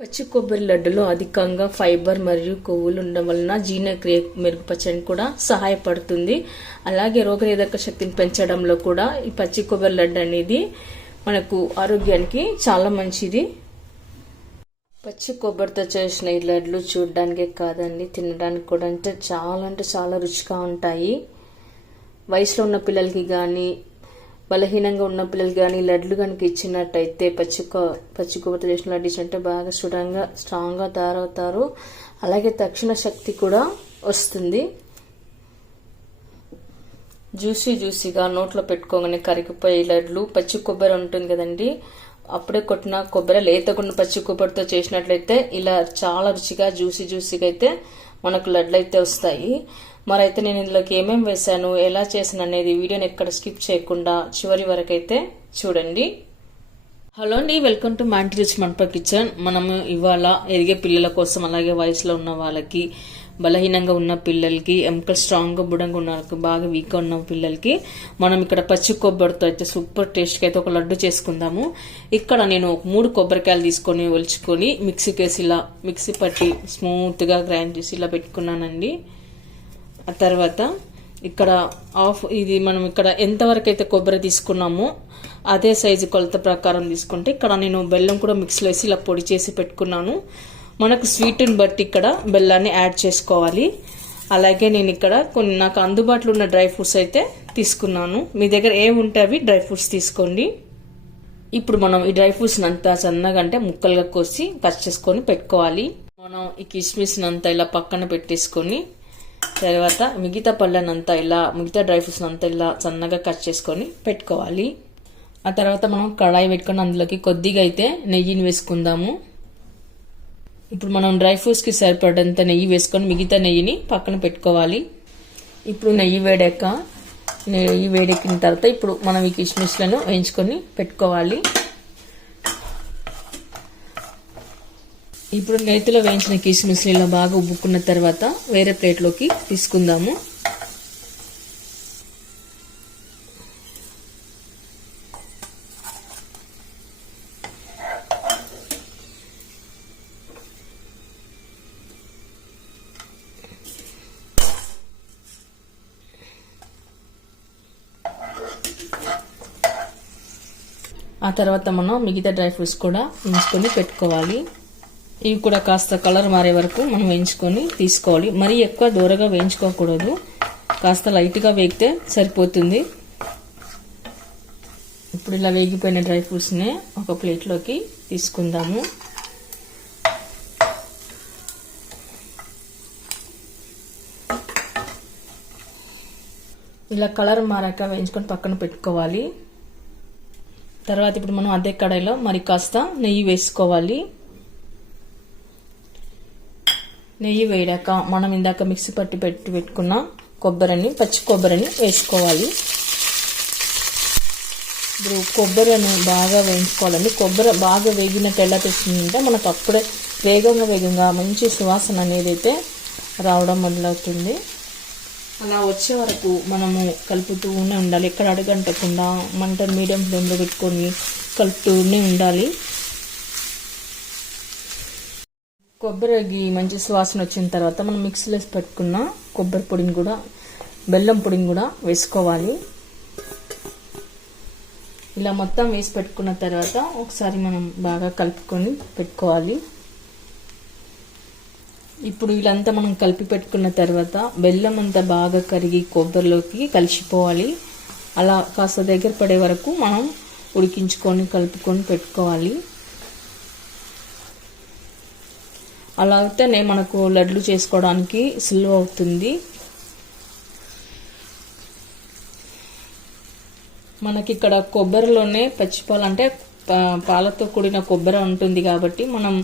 పచ్చి కొబ్బరి లడ్డులో అధికంగా ఫైబర్ మరియు కొవ్వులు ఉండడం వలన జీర్ణక్రియ మెరుగుపరచడానికి కూడా సహాయపడుతుంది. అలాగే రోగనిరోధక శక్తిని పెంచడంలో కూడా ఈ పచ్చి కొబ్బరి లడ్డు అనేది మనకు ఆరోగ్యానికి చాలా మంచిది. పచ్చి కొబ్బరితో చేసిన ఈ లడ్లు చూడడానికే కాదండి, తినడానికి కూడా అంటే చాలా రుచిగా ఉంటాయి. వయసులో ఉన్న పిల్లలకి కానీ బలహీనంగా ఉన్న పిల్లలకి కానీ లడ్లు కనుక ఇచ్చినట్టయితే పచ్చి కొబ్బరితో చేసిన లడ్డు ఇచ్చినట్టే బాగా స్ట్రాంగ్గా తయారవుతారు. అలాగే తక్షణ శక్తి కూడా వస్తుంది. జ్యూసీగా నోట్లో పెట్టుకోగానే కరిగిపోయే లడ్లు పచ్చి కొబ్బరి ఉంటుంది కదండి, అప్పుడే కొట్టిన కొబ్బరి లేతకుండా పచ్చి కొబ్బరితో చేసినట్లయితే ఇలా చాలా రుచిగా జ్యూసీగా అయితే మనకు లడ్లు అయితే వస్తాయి. మరైతే నేను ఇందులోకి ఏమేమి వేసాను, ఎలా చేసాను అనేది వీడియోని ఎక్కడ స్కిప్ చేయకుండా చివరి వరకు అయితే చూడండి. హలో అండి, వెల్కమ్ టు మా ఇంటి రుచి మంట కిచెన్. మనము ఇవాళ ఎదిగే పిల్లల కోసం, అలాగే వయసులో ఉన్న వాళ్ళకి, బలహీనంగా ఉన్న పిల్లలకి, ఎముకలు స్ట్రాంగ్గా బుడంగా ఉన్న వాళ్ళకి, బాగా వీక్గా ఉన్న పిల్లలకి మనం ఇక్కడ పచ్చి కొబ్బరితో అయితే సూపర్ టేస్ట్గా అయితే ఒక లడ్డు చేసుకుందాము. ఇక్కడ నేను 3 కొబ్బరికాయలు తీసుకొని ఒలుచుకొని మిక్సీకి వేసి ఇలా మిక్సీ పట్టి స్మూత్గా గ్రైండ్ చేసి ఇలా పెట్టుకున్నానండి. ఆ తర్వాత ఇక్కడ ఇది మనం ఇక్కడ ఎంతవరకు అయితే కొబ్బరి తీసుకున్నామో అదే సైజు కొలత ప్రకారం తీసుకుంటే ఇక్కడ నేను బెల్లం కూడా మిక్సీలో వేసి ఇలా పొడి చేసి పెట్టుకున్నాను. మనకు స్వీట్ని బట్టి ఇక్కడ బెల్లాన్ని యాడ్ చేసుకోవాలి. అలాగే నేను ఇక్కడ కొన్ని నాకు అందుబాటులో ఉన్న డ్రై ఫ్రూట్స్ అయితే తీసుకున్నాను. మీ దగ్గర ఏమి ఉంటే అవి డ్రై ఫ్రూట్స్ తీసుకోండి. ఇప్పుడు మనం ఈ డ్రై ఫ్రూట్స్ అంతా సన్నగా అంటే ముక్కలుగా కోసి కట్ చేసుకొని పెట్టుకోవాలి. మనం ఈ కిస్మిస్ని అంతా ఇలా పక్కన పెట్టేసుకొని తర్వాత మిగతా పళ్ళనంతా ఇలా మిగతా డ్రై ఫ్రూట్స్ అంతా ఇలా సన్నగా కట్ చేసుకొని పెట్టుకోవాలి. ఆ తర్వాత మనం కడాయి పెట్టుకొని అందులోకి కొద్దిగా అయితే నెయ్యిని వేసుకుందాము. ఇప్పుడు మనం డ్రై ఫ్రూట్స్కి సరిపడంత నెయ్యి వేసుకొని మిగతా నెయ్యిని పక్కన పెట్టుకోవాలి. ఇప్పుడు నెయ్యి వేడెక్కిన తర్వాత ఇప్పుడు మనం ఈ కిస్మిస్లను వేయించుకొని పెట్టుకోవాలి. ఇప్పుడు నేతిలో వేయించిన కిస్మిస్లు ఇలా బాగా ఉబ్బుకున్న తర్వాత వేరే ప్లేట్లోకి తీసుకుందాము. ఆ తర్వాత మనం మిగతా డ్రై ఫ్రూట్స్ కూడా వేయించుకొని పెట్టుకోవాలి. ఇవి కూడా కాస్త కలర్ మారే వరకు మనం వేయించుకొని తీసుకోవాలి. మరీ ఎక్కువ దూరగా వేయించుకోకూడదు, కాస్త లైట్గా వేగితే సరిపోతుంది. ఇప్పుడు ఇలా వేగిపోయిన డ్రై ఫ్రూట్స్ని ఒక ప్లేట్లోకి తీసుకుందాము. ఇలా కలర్ మారాక వేయించుకొని పక్కన పెట్టుకోవాలి. తర్వాత ఇప్పుడు మనం అదే కడాయిలో మరి కాస్త నెయ్యి వేసుకోవాలి. నెయ్యి వేయడాక మనం ఇందాక మిక్సీ పట్టి పెట్టుకున్న పచ్చి కొబ్బరిని వేసుకోవాలి. ఇప్పుడు కొబ్బరిని బాగా వేయించుకోవాలండి. కొబ్బరి బాగా వేగినట్టు ఎలా తెచ్చిందంటే మనకు అప్పుడే వేగంగా మంచి సువాసన అనేది అయితే రావడం మొదలవుతుంది. అలా వచ్చే వరకు మనము కలుపుతూనే ఉండాలి. ఎక్కడ అడుగంటకుండా మంట మీడియం ఫ్లేమ్లో పెట్టుకొని కలుపుతూనే ఉండాలి. కొబ్బరికి మంచి సువాసన వచ్చిన తర్వాత మనం మిక్సీలో వేసి పెట్టుకున్న కొబ్బరి పొడిని కూడా బెల్లం పొడిని కూడా వేసుకోవాలి. ఇలా మొత్తం వేసి పెట్టుకున్న తర్వాత ఒకసారి మనం బాగా కలుపుకొని పెట్టుకోవాలి. ఇప్పుడు ఇలాంతా మనం కలిపి పెట్టుకున్న తర్వాత బెల్లం అంతా బాగా కరిగి కొబ్బరిలోకి కలిసిపోవాలి. అలా కాస్త దగ్గర పడే వరకు మనం ఉడికించుకొని కలుపుకొని పెట్టుకోవాలి. అలా అయితేనే మనకు లడ్లు చేసుకోవడానికి సులువు అవుతుంది. మనకి ఇక్కడ కొబ్బరిలోనే పచ్చిపాలు అంటే పాలతో కూడిన కొబ్బరి ఉంటుంది కాబట్టి మనం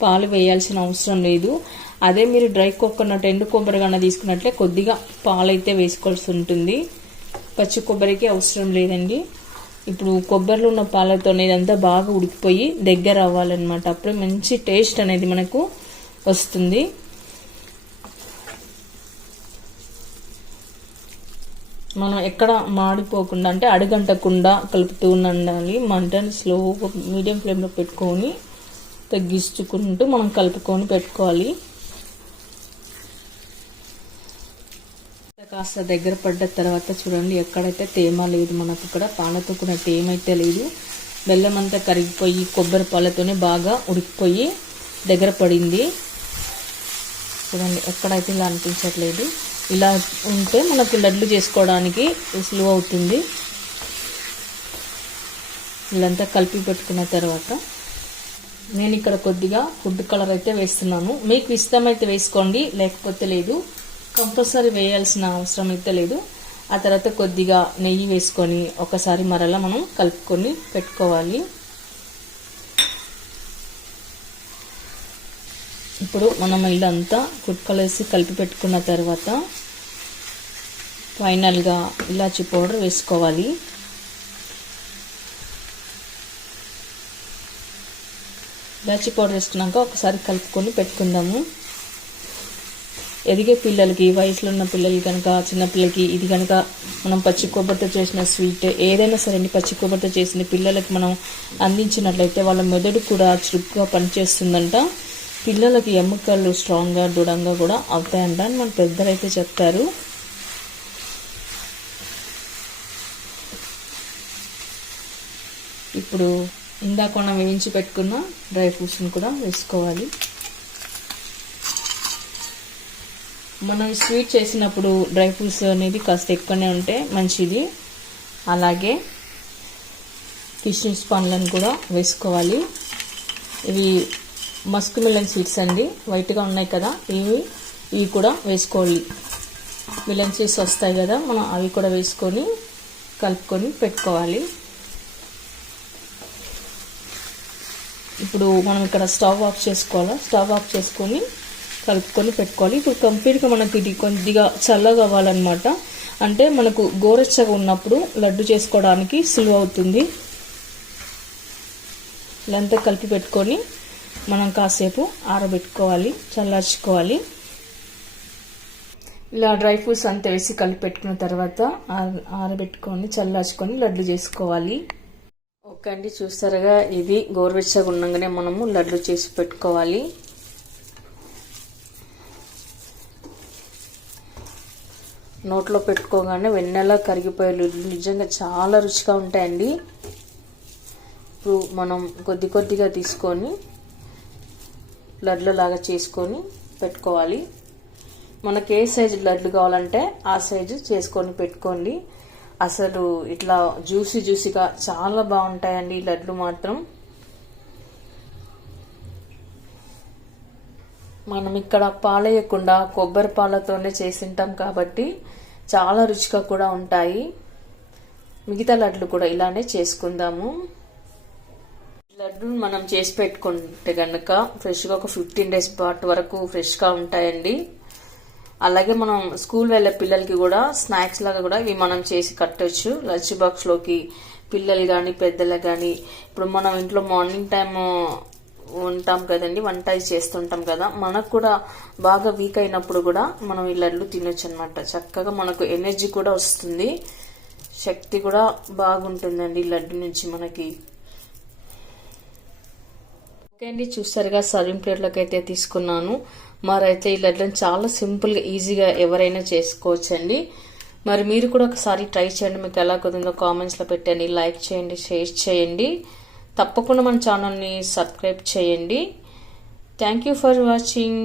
పాలు వేయాల్సిన అవసరం లేదు. అదే మీరు డ్రై కోకోనట్ ఎండు కొబ్బరి కన్నా తీసుకున్నట్లే కొద్దిగా పాలు అయితే వేసుకోవాల్సి ఉంటుంది. పచ్చి కొబ్బరికి అవసరం లేదండి. ఇప్పుడు కొబ్బరిలో ఉన్న పాలతోనే ఇదంతా బాగా ఉడికిపోయి దగ్గర అవ్వాలన్నమాట. అప్పుడే మంచి టేస్ట్ అనేది మనకు వస్తుంది. మనం ఎక్కడ మాడిపోకుండా అంటే అడుగంటకుండా కలుపుతూ ఉండాలి. మంటను స్లో మీడియం ఫ్లేమ్లో పెట్టుకొని తగ్గించుకుంటూ మనం కలుపుకొని పెట్టుకోవాలి. కాస్త దగ్గర పడ్డ తర్వాత చూడండి, ఎక్కడైతే తేమ లేదు, మనకు ఇక్కడ పాలతో కూడా తేమ అయితే లేదు. బెల్లం అంతా కరిగిపోయి కొబ్బరి పాలతోనే బాగా ఉడికిపోయి దగ్గర పడింది. చూడండి, ఎక్కడైతే ఇలా అనిపించట్లేదు. ఇలా ఉంటే మనకు లడ్లు చేసుకోవడానికి సులువు అవుతుంది. ఇలాంతా కలిపి పెట్టుకున్న తర్వాత నేను ఇక్కడ కొద్దిగా ఫుడ్ కలర్ అయితే వేస్తున్నాను. మీకు ఇష్టమైతే వేసుకోండి, లేకపోతే లేదు. కంపల్సరీ వేయాల్సిన అవసరం అయితే లేదు. ఆ తర్వాత కొద్దిగా నెయ్యి వేసుకొని ఒకసారి మరలా మనం కలుపుకొని పెట్టుకోవాలి. ఇప్పుడు మనం ఇదంతా ఫుడ్ కలర్ వేసి కలిపి పెట్టుకున్న తర్వాత ఫైనల్గా ఇలాచీ పౌడర్ వేసుకోవాలి. ఇలాచీ పౌడర్ వేసుకున్నాక ఒకసారి కలుపుకొని పెట్టుకుందాము. ఎదిగే పిల్లలకి, వయసులో ఉన్న పిల్లలకి కనుక, చిన్నపిల్లలకి ఇది కనుక మనం పచ్చి కొబ్బరితో చేసిన స్వీట్ ఏదైనా సరే పచ్చి కొబ్బరితో చేసిన పిల్లలకి మనం అందించినట్లయితే వాళ్ళ మెదడు కూడా చురుగ్గా పనిచేస్తుందంట. పిల్లలకి ఎముకలు స్ట్రాంగ్గా దృఢంగా కూడా అవుతాయంట అని మన పెద్దలు అయితే చెప్తారు. ఇప్పుడు ఇందాక మనం వేయించి పెట్టుకున్న డ్రై ఫ్రూట్స్ని కూడా వేసుకోవాలి. మనం స్వీట్ చేసినప్పుడు డ్రై ఫ్రూట్స్ అనేది కాస్త ఎక్కువనే ఉంటే మంచిది. అలాగే కిస్మిస్ పండ్లను కూడా వేసుకోవాలి. ఇవి మస్క్ మిలన్ సీడ్స్ అండి, వైట్గా ఉన్నాయి కదా, ఇవి కూడా వేసుకోవాలి. మిలన్ సీడ్స్ వస్తాయి కదా, మనం అవి కూడా వేసుకొని కలుపుకొని పెట్టుకోవాలి. ఇప్పుడు మనం ఇక్కడ స్టవ్ ఆఫ్ చేసుకోవాలి. స్టవ్ ఆఫ్ చేసుకొని కలుపుకొని పెట్టుకోవాలి. ఇప్పుడు కంప్లీట్గా మనకు ఇది కొద్దిగా చల్లగా అవ్వాలన్నమాట. అంటే మనకు గోరెచ్చగా ఉన్నప్పుడు లడ్డు చేసుకోవడానికి సులువు అవుతుంది. ఇదంతా కలిపి పెట్టుకొని మనం కాసేపు ఆరబెట్టుకోవాలి, చల్లార్చుకోవాలి. ఇలా డ్రై ఫ్రూట్స్ అంతా వేసి కలిపి పెట్టుకున్న తర్వాత ఆరబెట్టుకొని చల్లార్చుకొని లడ్డు చేసుకోవాలి. ఓకే అండి, చూస్తారుగా, ఇది గోరువెచ్చగా ఉండగానే మనము లడ్డు చేసి పెట్టుకోవాలి. నోట్లో పెట్టుకోగానే వెన్నెలా కరిగిపోయే లడ్లు నిజంగా చాలా రుచిగా ఉంటాయండి. ఇప్పుడు మనం కొద్దిగా తీసుకొని లడ్లు లాగా చేసుకొని పెట్టుకోవాలి. మనకి ఏ సైజు లడ్లు కావాలంటే ఆ సైజు చేసుకొని పెట్టుకోండి. అసలు ఇట్లా జ్యూసీగా చాలా బాగుంటాయండి ఈ లడ్లు మాత్రం. మనం ఇక్కడ పాలేయకుండా కొబ్బరి పాలతోనే చేసింటాం కాబట్టి చాలా రుచిగా కూడా ఉంటాయి. మిగతా లడ్లు కూడా ఇలానే చేసుకుందాము. లడ్డు మనం చేసి పెట్టుకుంటే కనుక ఫ్రెష్గా ఒక 15 days పాటు వరకు ఫ్రెష్గా ఉంటాయండి. అలాగే మనం స్కూల్ వెళ్ళే పిల్లలకి కూడా స్నాక్స్ లాగా కూడా ఇవి మనం చేసి కట్టొచ్చు లంచ్ బాక్స్లోకి. పిల్లలు కానీ పెద్దలు కానీ, ఇప్పుడు మనం ఇంట్లో మార్నింగ్ టైం ఉంటాం కదండి, వంట చేస్తుంటాం కదా, మనకు కూడా బాగా వీక్ అయినప్పుడు కూడా మనం ఈ లడ్లు తినొచ్చు అనమాట. చక్కగా మనకు ఎనర్జీ కూడా వస్తుంది, శక్తి కూడా బాగుంటుందండి ఈ లడ్డు నుంచి మనకి. ఓకే అండి, చూసారుగా సర్వింగ్ ప్లేట్లోకి అయితే తీసుకున్నాను. మరైతే ఈ లడ్లను చాలా సింపుల్గా ఈజీగా ఎవరైనా చేసుకోవచ్చండి. మరి మీరు కూడా ఒకసారి ట్రై చేయండి. మీకు ఎలా కుదిరిందో కామెంట్స్లో పెట్టండి, లైక్ చేయండి, షేర్ చేయండి. తప్పకుండా మన ఛానల్ని సబ్స్క్రైబ్ చేయండి. Thank you for watching.